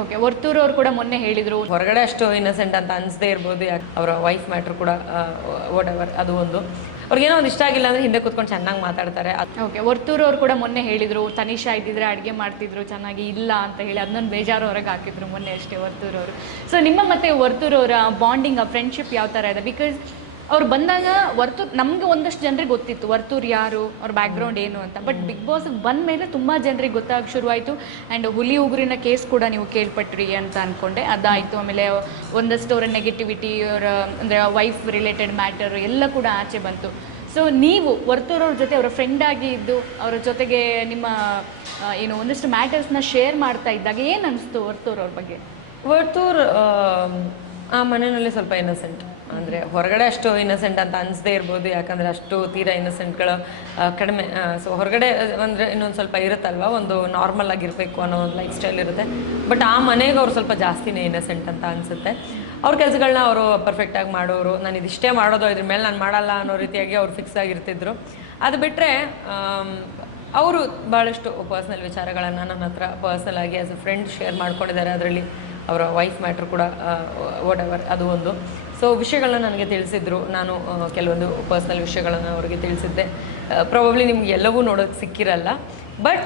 Okay. Varthur ಅವ್ರು ಕೂಡ ಮೊನ್ನೆ ಹೇಳಿದ್ರು ಹೊರಗಡೆ ಅಷ್ಟು ಇನ್ನಸೆಂಟ್ ಅಂತ ಅನಿಸದೇ ಇರ್ಬೋದು, ಯಾಕೆ ಅವರ ವೈಫ್ ಮ್ಯಾಟ್ರ್ ಕೂಡ ವಾಟ್ ಎವರ್ ಅದು ಒಂದು. ಅವ್ರಿಗೇನೋ ಒಂದು ಇಷ್ಟ ಆಗಿಲ್ಲ ಅಂದರೆ ಹಿಂದೆ ಕೂತ್ಕೊಂಡು ಚೆನ್ನಾಗಿ ಮಾತಾಡ್ತಾರೆ. ಓಕೆ. ವರ್ತೂರ್ ಅವ್ರು ಕೂಡ ಮೊನ್ನೆ ಹೇಳಿದ್ರು ತನಿಷಾ ಇದ್ದಿದ್ರೆ ಅಡುಗೆ ಮಾಡ್ತಿದ್ರು ಚೆನ್ನಾಗಿ, ಇಲ್ಲ ಅಂತ ಹೇಳಿ ಅದನ್ನೊಂದು ಬೇಜಾರು ಹೊರಗೆ ಹಾಕಿದ್ರು ಮೊನ್ನೆ ಅಷ್ಟೇ ವರ್ತೂರ್ ಅವರು. ಸೊ ನಿಮ್ಮ ಮತ್ತೆ ವರ್ತೂರ್ ಅವರ ಬಾಂಡಿಂಗ್, ಆ ಫ್ರೆಂಡ್ಶಿಪ್ ಯಾವ ಥರ ಇದೆ? ಬಿಕಾಸ್ ಅವ್ರು ಬಂದಾಗ ವರ್ತೂರ್ ನಮಗೆ ಒಂದಷ್ಟು ಜನರಿಗೆ ಗೊತ್ತಿತ್ತು ವರ್ತೂರ್ ಯಾರು, ಅವ್ರ ಬ್ಯಾಕ್ಗ್ರೌಂಡ್ ಏನು ಅಂತ. ಬಟ್ ಬಿಗ್ ಬಾಸ್ಗೆ ಬಂದ ಮೇಲೆ ತುಂಬ ಜನರಿಗೆ ಗೊತ್ತಾಗ ಶುರುವಾಯಿತು. ಆ್ಯಂಡ್ ಹುಲಿ ಉಗುರಿನ ಕೇಸ್ ಕೂಡ ನೀವು ಕೇಳ್ಪಟ್ರಿ ಅಂತ ಅಂದ್ಕೊಂಡೆ, ಅದಾಯಿತು. ಆಮೇಲೆ ಒಂದಷ್ಟು ಅವರ ನೆಗೆಟಿವಿಟಿ, ಅವರ ಅಂದರೆ ವೈಫ್ ರಿಲೇಟೆಡ್ ಮ್ಯಾಟರ್ ಎಲ್ಲ ಕೂಡ ಆಚೆ ಬಂತು. ಸೊ ನೀವು ವರ್ತೂರ್ ಅವ್ರ ಜೊತೆ ಅವರ ಫ್ರೆಂಡ್ ಆಗಿ ಇದ್ದು ಅವರ ಜೊತೆಗೆ ನಿಮ್ಮ ಏನು ಒಂದಷ್ಟು ಮ್ಯಾಟರ್ಸ್ನ ಶೇರ್ ಮಾಡ್ತಾ ಇದ್ದಾಗ ಏನು ಅನಿಸ್ತು ವರ್ತೂರ್ ಅವ್ರ ಬಗ್ಗೆ? ವರ್ತೂರ್ ಆ ಮನೆಯಲ್ಲಿ ಸ್ವಲ್ಪ ಇನ್ನಸೆಂಟ್, ಅಂದರೆ ಹೊರಗಡೆ ಅಷ್ಟು ಇನ್ನಸೆಂಟ್ ಅಂತ ಅನಿಸದೇ ಇರ್ಬೋದು, ಯಾಕಂದರೆ ಅಷ್ಟು ತೀರಾ ಇನ್ನಸೆಂಟ್ಗಳು ಕಡಿಮೆ. ಸೊ ಹೊರಗಡೆ ಅಂದರೆ ಇನ್ನೊಂದು ಸ್ವಲ್ಪ ಇರುತ್ತಲ್ವ, ಒಂದು ನಾರ್ಮಲ್ ಆಗಿರಬೇಕು ಅನ್ನೋ ಒಂದು ಲೈಫ್ ಸ್ಟೈಲ್ ಇರುತ್ತೆ. ಬಟ್ ಆ ಮನೆಗೆ ಅವ್ರು ಸ್ವಲ್ಪ ಜಾಸ್ತಿನೇ ಇನ್ನಸೆಂಟ್ ಅಂತ ಅನಿಸುತ್ತೆ. ಅವ್ರ ಕೆಲಸಗಳನ್ನ ಅವರು ಪರ್ಫೆಕ್ಟಾಗಿ ಮಾಡೋರು. ನಾನು ಇದಿಷ್ಟೇ ಮಾಡೋದು, ಇದ್ರ ಮೇಲೆ ನಾನು ಮಾಡಲ್ಲ ಅನ್ನೋ ರೀತಿಯಾಗಿ ಅವ್ರು ಫಿಕ್ಸ್ ಆಗಿರ್ತಿದ್ರು. ಅದು ಬಿಟ್ಟರೆ ಅವರು ಭಾಳಷ್ಟು ಪರ್ಸ್ನಲ್ ವಿಚಾರಗಳನ್ನು ನನ್ನ ಹತ್ರ ಪರ್ಸ್ನಲ್ ಆಗಿ ಆ್ಯಸ್ ಎ ಫ್ರೆಂಡ್ ಶೇರ್ ಮಾಡ್ಕೊಂಡಿದ್ದಾರೆ. ಅದರಲ್ಲಿ ಅವರ ವೈಫ್ ಮ್ಯಾಟ್ರ್ ಕೂಡ ವಾಟ್ ಎವರ್ ಅದು ಒಂದು. ಸೊ ವಿಷಯಗಳನ್ನ ನನಗೆ ತಿಳಿಸಿದ್ರು. ನಾನು ಕೆಲವೊಂದು ಪರ್ಸ್ನಲ್ ವಿಷಯಗಳನ್ನು ಅವರಿಗೆ ತಿಳಿಸಿದ್ದೆ. ಪ್ರಾಬಬ್ಲಿ ನಿಮ್ಗೆ ಎಲ್ಲವೂ ನೋಡೋಕ್ಕೆ ಸಿಕ್ಕಿರಲ್ಲ. ಬಟ್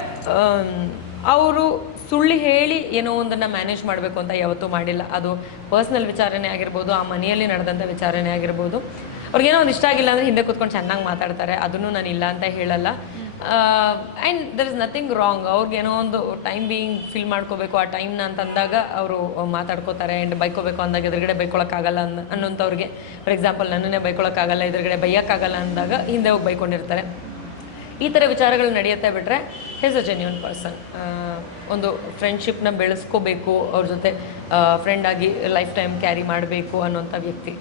ಅವರು ಸುಳ್ಳು ಹೇಳಿ ಏನೋ ಒಂದನ್ನು ಮ್ಯಾನೇಜ್ ಮಾಡಬೇಕು ಅಂತ ಯಾವತ್ತೂ ಮಾಡಿಲ್ಲ. ಅದು ಪರ್ಸ್ನಲ್ ವಿಚಾರನೇ ಆಗಿರ್ಬೋದು, ಆ ಮನೆಯಲ್ಲಿ ನಡೆದಂಥ ವಿಚಾರನೇ ಆಗಿರ್ಬೋದು. ಅವ್ರಿಗೇನೋ ಒಂದು ಇಷ್ಟ ಆಗಿಲ್ಲ ಅಂದರೆ ಹಿಂದೆ ಕೂತ್ಕೊಂಡು ಚೆನ್ನಾಗಿ ಮಾತಾಡ್ತಾರೆ, ಅದನ್ನು ನಾನು ಇಲ್ಲ ಅಂತ ಹೇಳಲ್ಲ. And there is nothing wrong. ಅವ್ರಿಗೇನೋ ಒಂದು ಟೈಮ್ ಬೀಯಿಂಗ್ ಫಿಲ್ ಮಾಡ್ಕೋಬೇಕು ಆ ಟೈಮ್ನ ಅಂತಂದಾಗ ಅವರು ಮಾತಾಡ್ಕೋತಾರೆ. ಆ್ಯಂಡ್ ಬೈಕೋಬೇಕು ಅಂದಾಗ ಎದುರುಗಡೆ ಬೈಕೊಳಕ್ಕಾಗಲ್ಲ ಅನ್ನೋಂಥವ್ರಿಗೆ, ಫಾರ್ ಎಕ್ಸಾಂಪಲ್ ನನ್ನನ್ನೇ ಬೈಕೊಳಕ್ಕಾಗಲ್ಲ, ಎದುರುಗಡೆ ಬೈಯೋಕ್ಕಾಗಲ್ಲ ಅಂದಾಗ ಹಿಂದೆ ಹೋಗಿ ಬೈಕೊಂಡಿರ್ತಾರೆ. ಈ ಥರ ವಿಚಾರಗಳು ನಡೆಯುತ್ತೆ. ಬಿಟ್ಟರೆ ಈಸ್ ಅ ಜೆನ್ಯೂನ್ ಪರ್ಸನ್. ಒಂದು ಫ್ರೆಂಡ್ಶಿಪ್ನ ಬೆಳೆಸ್ಕೋಬೇಕು, ಅವ್ರ ಜೊತೆ ಫ್ರೆಂಡಾಗಿ ಲೈಫ್ ಟೈಮ್ ಕ್ಯಾರಿ ಮಾಡಬೇಕು ಅನ್ನೋಂಥ ವ್ಯಕ್ತಿ.